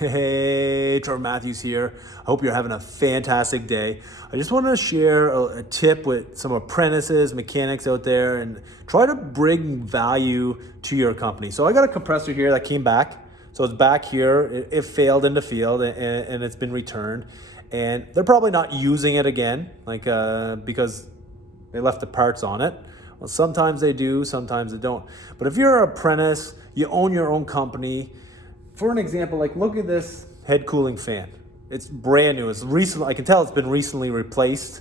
Hey, Trevor Matthews here. I hope you're having a fantastic day. I just wanted to share a tip with some apprentices, mechanics out there, and try to bring value to your company. So I got a compressor here that came back. So it's back here. It failed in the field and it's been returned. And they're probably not using it again, because they left the parts on it. Well, sometimes they do, sometimes they don't. But if you're an apprentice, you own your own company. For an example, look at this head cooling fan. It's brand new. It's recently. I can tell it's been recently replaced,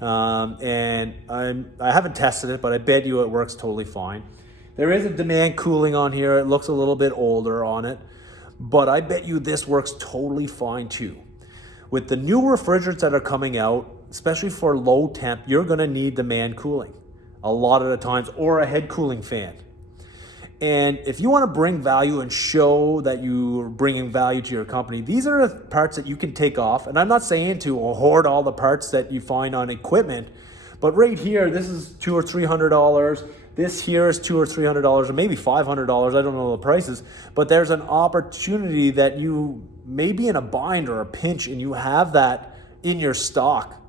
and I haven't tested it, but I bet you it works totally fine. There is a demand cooling on here. It looks a little bit older on it, but I bet you this works totally fine too. With the new refrigerants that are coming out, especially for low temp, you're going to need demand cooling a lot of the times, or a head cooling fan. And if you want to bring value and show that you're bringing value to your company, these are the parts that you can take off. And I'm not saying to hoard all the parts that you find on equipment, but right here, this is $200 or $300. This here is $200 or $300, or maybe $500. I don't know the prices, but there's an opportunity that you may be in a bind or a pinch, and you have that in your stock.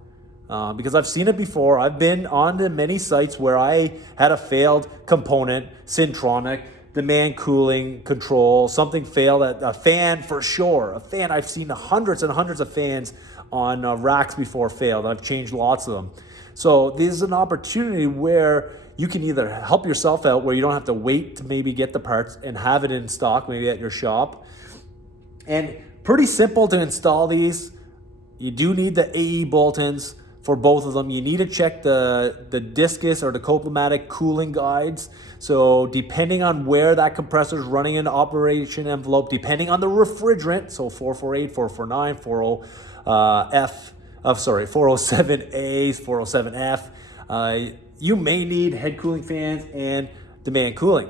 Because I've seen it before. I've been on to many sites where I had a failed component, Syntronic, demand cooling control, something failed, a fan for sure. A fan, I've seen hundreds and hundreds of fans on racks before failed. I've changed lots of them. So this is an opportunity where you can either help yourself out, where you don't have to wait to maybe get the parts and have it in stock, maybe at your shop. And pretty simple to install these. You do need the AE bolt-ins for both of them. You need to check the discus or the copomatic cooling guides. So depending on where that compressor is running in operation envelope, depending on the refrigerant, so 448, 449, 407As, 407F, you may need head cooling fans and demand cooling.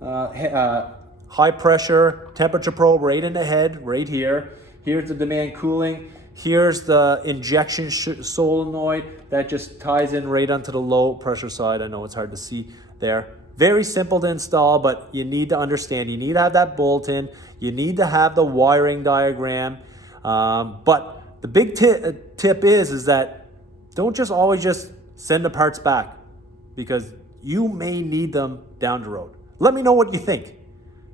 High pressure temperature probe right in the head, right here. Here's the demand cooling. Here's the injection solenoid that just ties in right onto the low pressure side. I know it's hard to see there. Very simple to install, but you need to understand. You need to have that bolt-in. You need to have the wiring diagram. But the big tip is that don't just always just send the parts back, because you may need them down the road. Let me know what you think.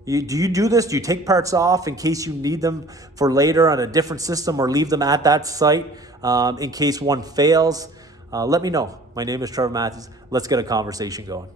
Do you do this? Do you take parts off in case you need them for later on a different system, or leave them at that site in case one fails? Let me know. My name is Trevor Matthews. Let's get a conversation going.